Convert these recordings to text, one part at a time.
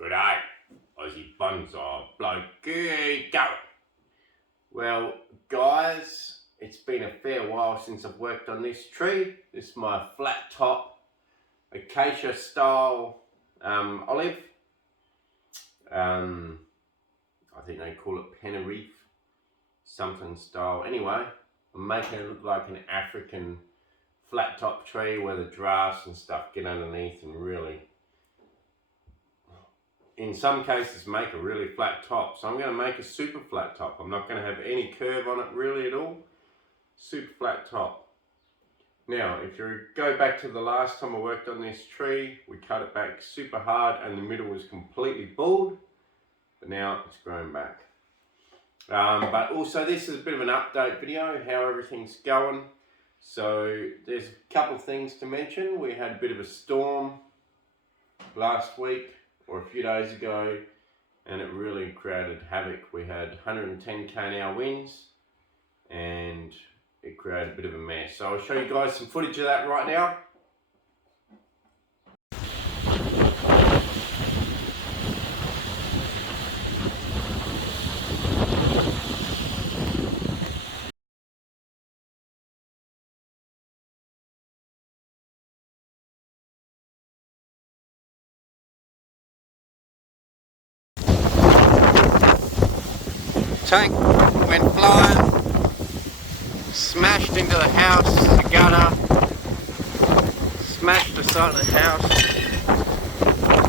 G'day, Aussie bonsai bloke going. Well, guys, it's been a fair while since I've worked on this tree. This is my flat top acacia style olive. I think they call it Penerife, something style. Anyway, I'm making it look like an African flat top tree where the drafts and stuff get underneath and really, in some cases, make a really flat top. So I'm going to make a super flat top. I'm not going to have any curve on it really at all. Super flat top. Now, if you go back to the last time I worked on this tree, we cut it back super hard and the middle was completely bald. But now it's grown back. But also this is a bit of an update video, how everything's going. So there's a couple of things to mention. We had a bit of a storm last week or a few days ago, and it really created havoc. We had 110 km/h winds and it created a bit of a mess. So I'll show you guys some footage of that right now. Tank went flying, smashed into the house, the gutter, smashed the side of the house,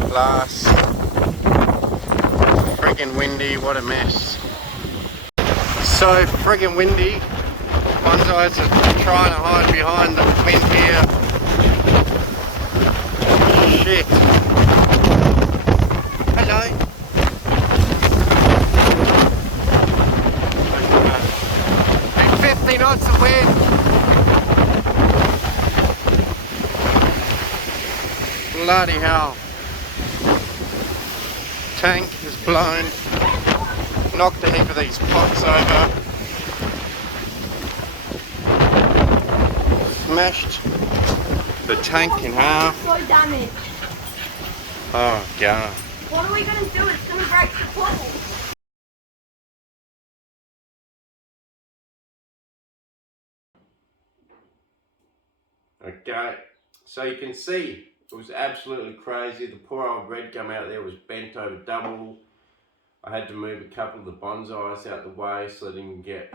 glass, friggin' windy, what a mess. So friggin' windy, bonsais are trying to hide behind the wind here. Shit. Hello. 50 knots of wind. Bloody hell. Tank is blown. Knocked a heap of these pots over. Smashed the tank in half. So damaged. Oh god. What are we going to do? It's going to break the bottle. Okay, so you can see it was absolutely crazy. The poor old red gum out there was bent over double. I had to move a couple of the bonsais out the way so they didn't get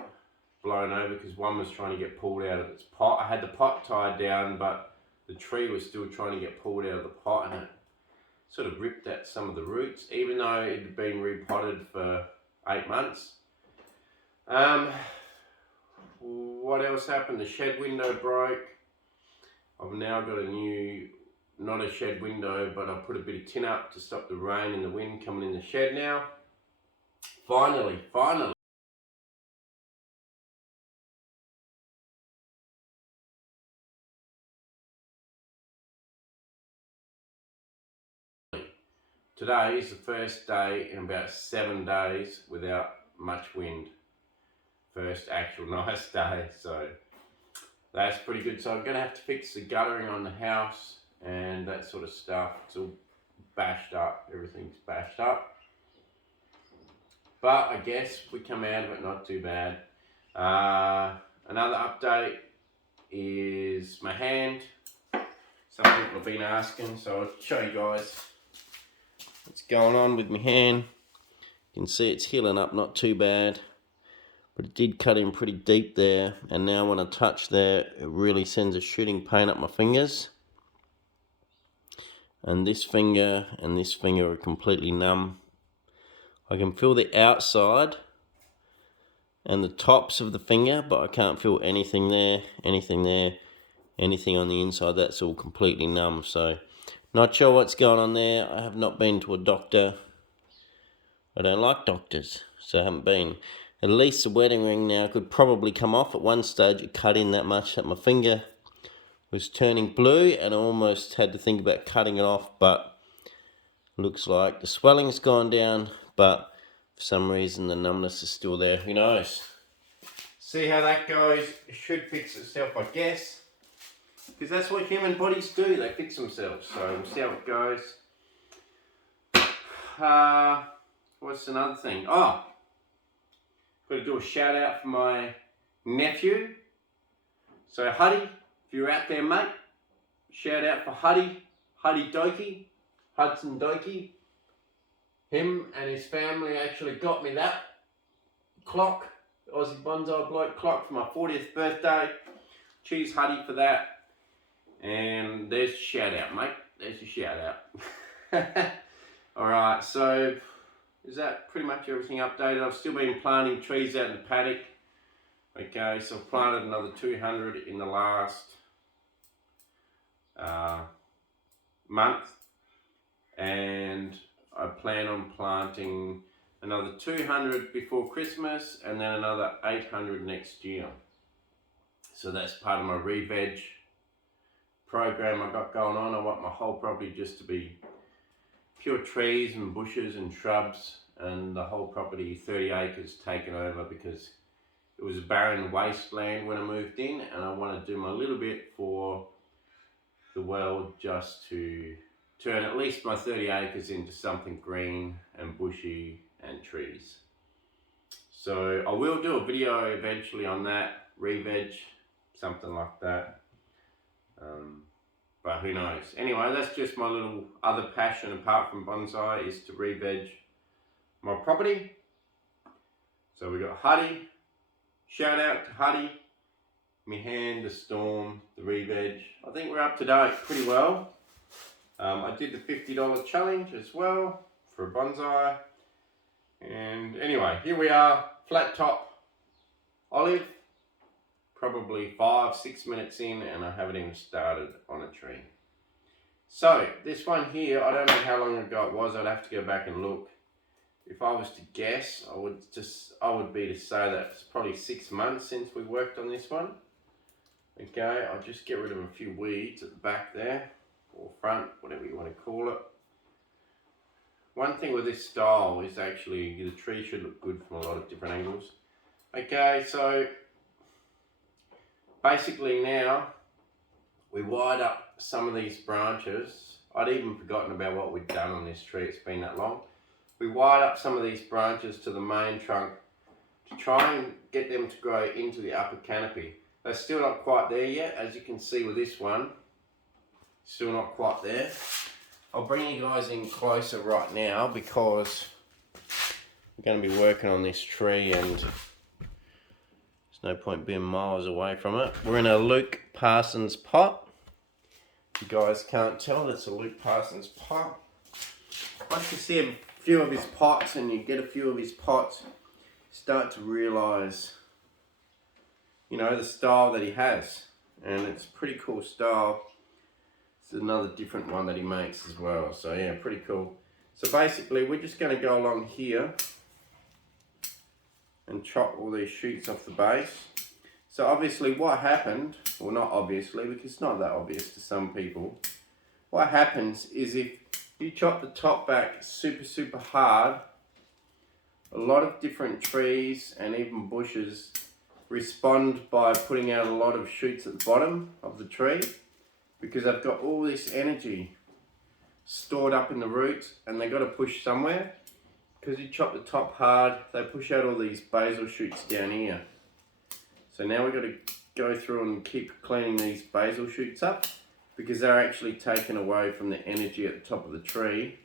blown over because one was trying to get pulled out of its pot. I had the pot tied down, but the tree was still trying to get pulled out of the pot, and it sort of ripped at some of the roots, even though it had been repotted for 8 months. What else happened? The shed window broke. I've now got a new, not a shed window, but I put a bit of tin up to stop the rain and the wind coming in the shed now. Finally. Today is the first day in about 7 days without much wind. First actual nice day, so that's pretty good. So I'm going to have to fix the guttering on the house and that sort of stuff. It's all bashed up, everything's bashed up. But I guess we come out of it not too bad. Another update is my hand. Some people have been asking, so I'll show you guys what's going on with my hand. You can see it's healing up not too bad, but it did cut in pretty deep there, and now when I touch there, it really sends a shooting pain up my fingers. And this finger are completely numb. I can feel the outside and the tops of the finger, but I can't feel anything there, anything on the inside. That's all completely numb, so not sure what's going on there. I have not been to a doctor. I don't like doctors, so I haven't been. At least the wedding ring now could probably come off. At one stage it cut in that much that my finger was turning blue and I almost had to think about cutting it off, but looks like the swelling's gone down, but for some reason the numbness is still there. Who knows? See how that goes. It should fix itself, I guess, because that's what human bodies do. They fix themselves, so we'll see how it goes. what's another thing? Oh, got to do a shout out for my nephew. So Huddy, if you're out there, mate, shout out for Huddy Doki, Hudson Doki. Him and his family actually got me that clock, Aussie Bonsai Bloke clock for my 40th birthday. Cheers, Huddy, for that. And there's a shout out, mate. There's your shout out. Alright, so is that pretty much everything updated? I've still been planting trees out in the paddock. Okay, so I've planted another 200 in the last month. And I plan on planting another 200 before Christmas and then another 800 next year. So that's part of my re-veg program I got going on. I want my whole property just to be pure trees and bushes and shrubs, and the whole property, 30 acres, taken over because it was a barren wasteland when I moved in, and I want to do my little bit for the world just to turn at least my 30 acres into something green and bushy and trees. So I will do a video eventually on that, re-veg, something like that. But who knows. Anyway, that's just my little other passion apart from bonsai, is to re-veg my property. So we got Huddy. Shout out to Huddy, me hand, the storm, the re-veg. I think we're up to date pretty well. I did the $50 challenge as well for a bonsai. And anyway, here we are, flat top olive. Probably 5-6 minutes in, and I haven't even started on a tree. So this one here, I don't know how long ago it was. I'd have to go back and look. If I was to guess, I would be to say that it's probably 6 months since we worked on this one. Okay, I'll just get rid of a few weeds at the back there, or front, whatever you want to call it. One thing with this style is actually the tree should look good from a lot of different angles. Okay, so basically now we wired up some of these branches. I'd even forgotten about what we'd done on this tree, it's been that long. We wired up some of these branches to the main trunk to try and get them to grow into the upper canopy. They're still not quite there yet, as you can see with this one. Still not quite there. I'll bring you guys in closer right now because we're going to be working on this tree and there's no point being miles away from it. We're in a Luke Parsons pot. You guys can't tell, that's a Luke Parsons pot. Once you see a few of his pots and you get a few of his pots, start to realise, you know, the style that he has. And it's a pretty cool style. It's another different one that he makes as well. So yeah, pretty cool. So basically we're just going to go along here and chop all these shoots off the base. So obviously what happened, well not obviously because it's not that obvious to some people, what happens is if you chop the top back super hard, a lot of different trees and even bushes respond by putting out a lot of shoots at the bottom of the tree because they've got all this energy stored up in the roots and they've got to push somewhere. Because you chop the top hard, they push out all these basal shoots down here. So now we've got to go through and keep cleaning these basal shoots up because they're actually taken away from the energy at the top of the tree.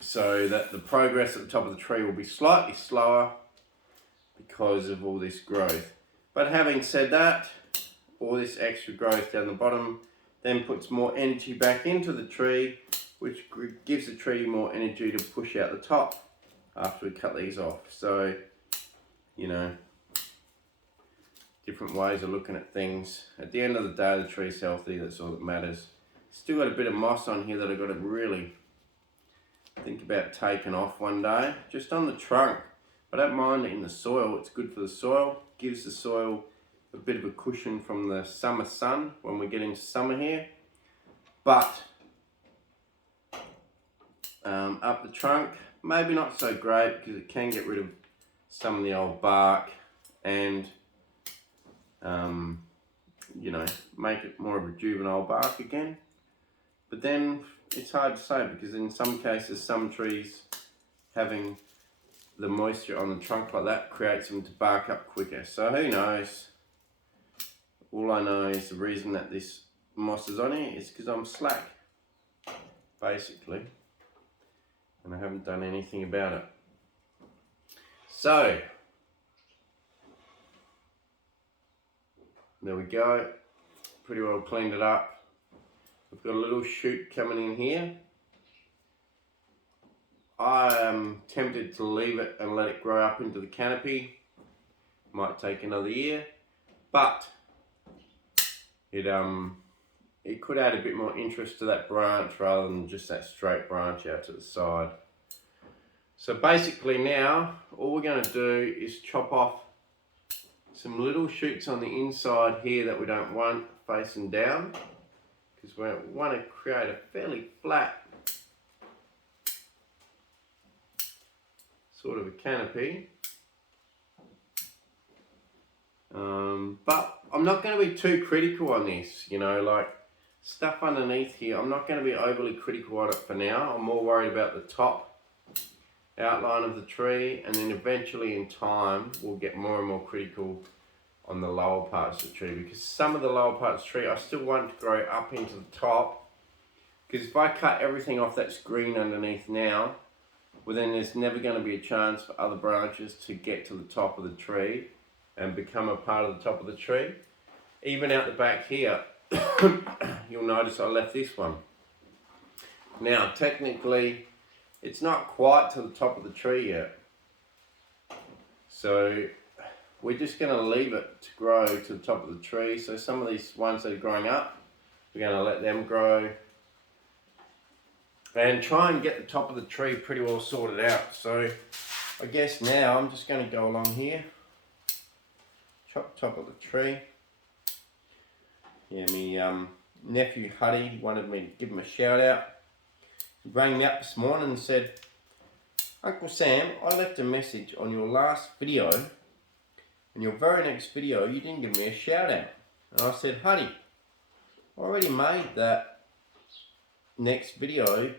So that the progress at the top of the tree will be slightly slower because of all this growth. But having said that, all this extra growth down the bottom then puts more energy back into the tree, which gives the tree more energy to push out the top after we cut these off. So, you know, different ways of looking at things. At the end of the day, the tree's healthy, that's all that matters. Still got a bit of moss on here that I've got to really think about taking off one day. Just on the trunk. I don't mind it in the soil, it's good for the soil. Gives the soil a bit of a cushion from the summer sun when we get into summer here. But up the trunk, maybe not so great because it can get rid of some of the old bark and you know, make it more of a juvenile bark again. But then it's hard to say, because in some cases, some trees having the moisture on the trunk like that creates them to bark up quicker. So who knows? All I know is the reason that this moss is on here is because I'm slack, basically, and I haven't done anything about it. So there we go, pretty well cleaned it up. We've got a little shoot coming in here. I am tempted to leave it and let it grow up into the canopy. Might take another year, but it could add a bit more interest to that branch rather than just that straight branch out to the side. So basically now, all we're going to do is chop off some little shoots on the inside here that we don't want facing down, because we want to create a fairly flat sort of a canopy. But I'm not going to be too critical on this, you know, like stuff underneath here. I'm not going to be overly critical on it for now. I'm more worried about the top outline of the tree, and then eventually in time we'll get more and more critical on the lower parts of the tree, because some of the lower parts of the tree I still want to grow up into the top, because if I cut everything off that's green underneath now, well then there's never going to be a chance for other branches to get to the top of the tree and become a part of the top of the tree. Even out the back here, you'll notice I left this one. Now technically it's not quite to the top of the tree yet, so we're just going to leave it to grow to the top of the tree. So some of these ones that are growing up, we're going to let them grow and try and get the top of the tree pretty well sorted out. So I guess now I'm just going to go along here, chop top of the tree. Yeah, me nephew Huddy, he wanted me to give him a shout out. He rang me up this morning and said, "Uncle Sam, I left a message on your last video, and your very next video you didn't give me a shout out." And I said, "Huddy, I already made that next video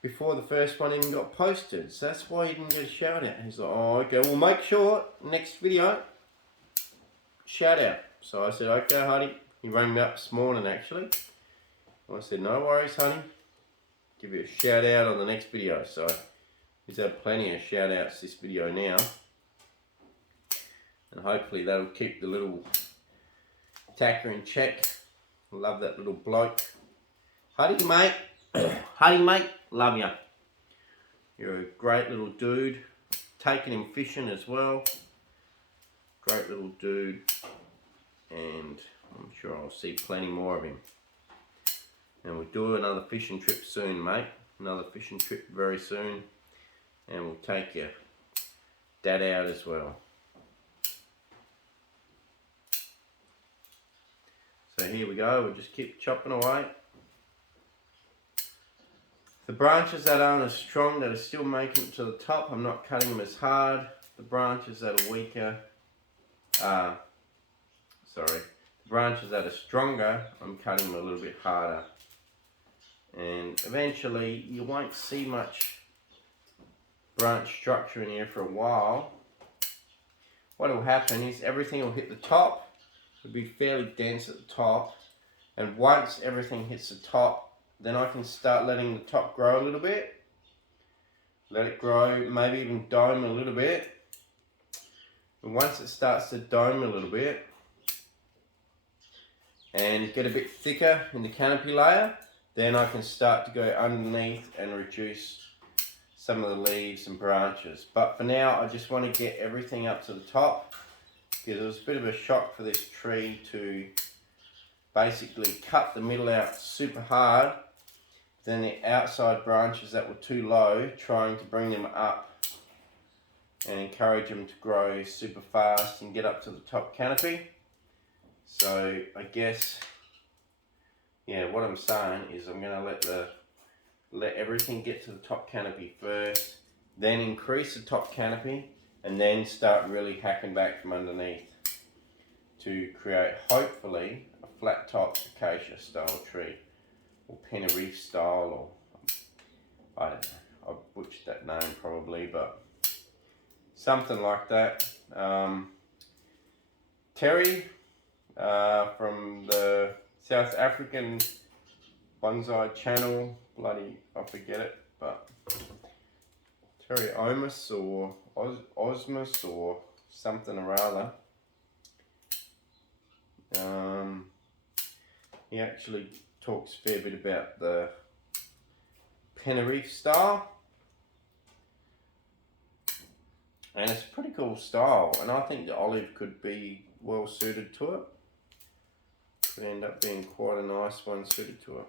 before the first one even got posted, so that's why you didn't get a shout out." He's like, "Oh, okay, well make sure next video, shout out." So I said, "Okay, Huddy." He rang me up this morning actually. I said, "No worries, honey. Give you a shout out on the next video." So he's had plenty of shout outs this video now. And hopefully that'll keep the little attacker in check. Love that little bloke. Huddy, mate. Huddy, mate. Love ya. You're a great little dude. Taking him fishing as well. Great little dude. And I'm sure I'll see plenty more of him. And we'll do another fishing trip soon, mate. Another fishing trip very soon. And we'll take your dad out as well. So here we go, we'll just keep chopping away. The branches that aren't as strong, that are still making it to the top, I'm not cutting them as hard. The branches that are weaker, the branches that are stronger, I'm cutting them a little bit harder. And eventually you won't see much branch structure in here for a while. What will happen is everything will hit the top. It'll be fairly dense at the top, and once everything hits the top, then I can start letting the top grow a little bit. Let it grow, maybe even dome a little bit. And once it starts to dome a little bit and get a bit thicker in the canopy layer, then I can start to go underneath and reduce some of the leaves and branches. But for now, I just want to get everything up to the top, because it was a bit of a shock for this tree to basically cut the middle out super hard, then the outside branches that were too low, trying to bring them up and encourage them to grow super fast and get up to the top canopy. So I guess, yeah, what I'm saying is I'm going to let everything get to the top canopy first, then increase the top canopy, and then start really hacking back from underneath to create hopefully a flat top acacia style tree. or Tenerife style, or I don't know, I've butchered that name probably, but something like that. Terry from the South African bonsai channel, bloody, I forget it, but Terry Omus or Osmus or something or other. He actually talks a fair bit about the Tenerife style, and it's a pretty cool style, and I think the olive could be well suited to it. Could end up being quite a nice one suited to it.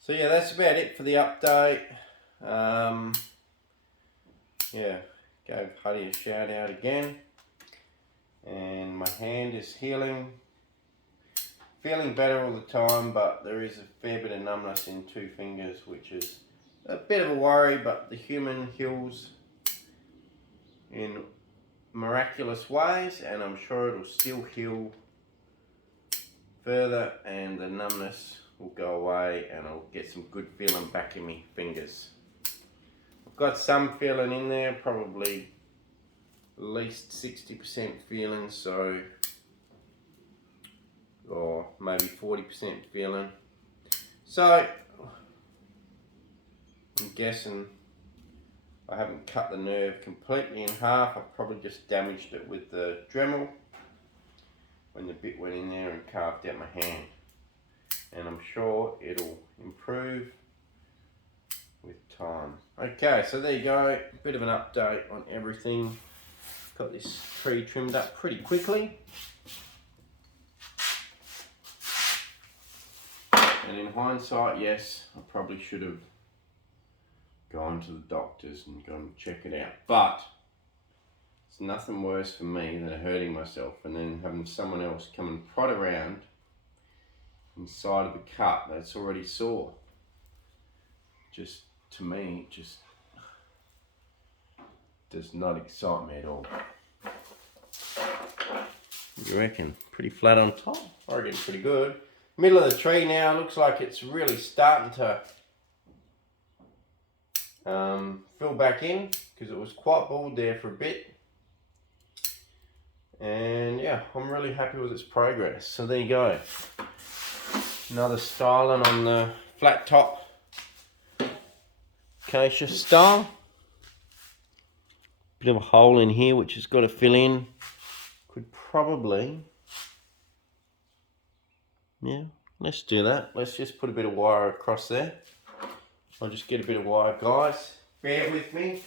So yeah, that's about it for the update. Yeah, gave Huddy a shout out again, and my hand is healing. Feeling better all the time, but there is a fair bit of numbness in 2 fingers, which is a bit of a worry, but the human heals in miraculous ways, and I'm sure it'll still heal further, and the numbness will go away, and I'll get some good feeling back in my fingers. I've got some feeling in there, probably at least 60% feeling, so, or maybe 40% feeling. So I'm guessing I haven't cut the nerve completely in half. I've probably just damaged it with the Dremel when the bit went in there and carved out my hand. And I'm sure it'll improve with time. Okay, so there you go. A bit of an update on everything. Got this tree trimmed up pretty quickly. And in hindsight, yes, I probably should have gone to the doctors and gone and check it out. But it's nothing worse for me than hurting myself and then having someone else come and prod around inside of the cut that's already sore. Just, to me, it just does not excite me at all. You reckon? Pretty flat on top? I reckon pretty good. Middle of the tree now, looks like it's really starting to fill back in, because it was quite bald there for a bit. And yeah, I'm really happy with its progress. So there you go. Another styling on the flat top acacia style. Bit of a hole in here which has got to fill in. Could probably, yeah, let's do that. Let's just put a bit of wire across there. I'll just get a bit of wire, guys. Bear with me.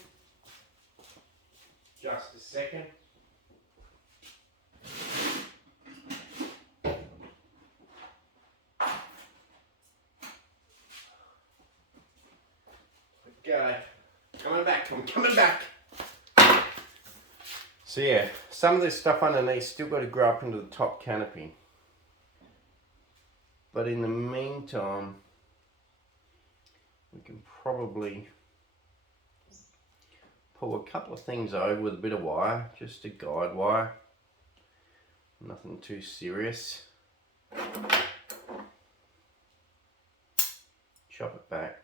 Just a second. Okay, I'm coming back. So yeah, some of this stuff underneath still got to grow up into the top canopy. But in the meantime, we can probably pull a couple of things over with a bit of wire, just a guide wire. Nothing too serious. Chop it back.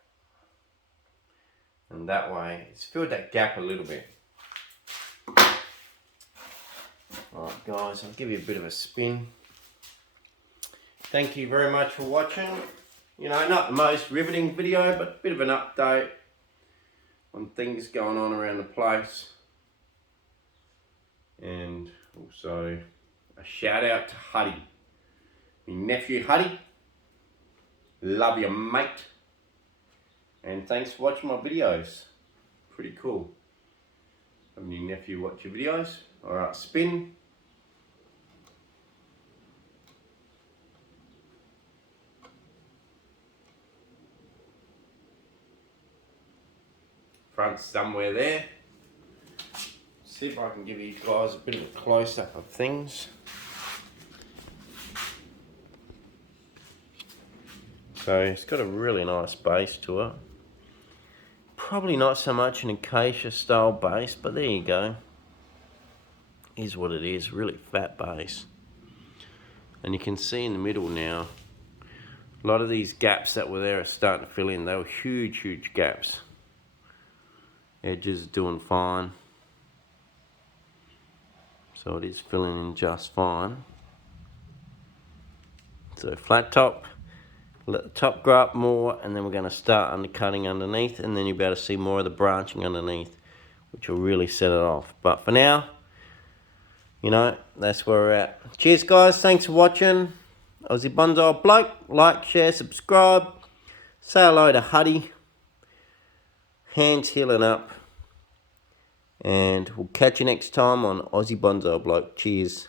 And that way, it's filled that gap a little bit. Alright guys, I'll give you a bit of a spin. Thank you very much for watching. You know, not the most riveting video, but a bit of an update on things going on around the place. And also a shout out to Huddy. My nephew Huddy. Love you, mate. And thanks for watching my videos. Pretty cool. Having your nephew watch your videos. Alright, spin. Front somewhere there. See if I can give you guys a bit of a close-up of things. So it's got a really nice base to it. Probably not so much an acacia style base, but there you go. Is what it is, really fat base. And you can see in the middle now, A lot of these gaps that were there are starting to fill in. They were huge, huge gaps. Edges doing fine. So it is filling in just fine. So flat top, let the top grow up more, and then we're going to start undercutting underneath, and then you'll be able to see more of the branching underneath, which will really set it off. But for now, you know, that's where we're at. Cheers guys, thanks for watching. Aussie Bonsai Bloke. Like, share, subscribe. Say hello to Huddy. Hands healing up. And we'll catch you next time on Aussie Bonsai Bloke. Cheers.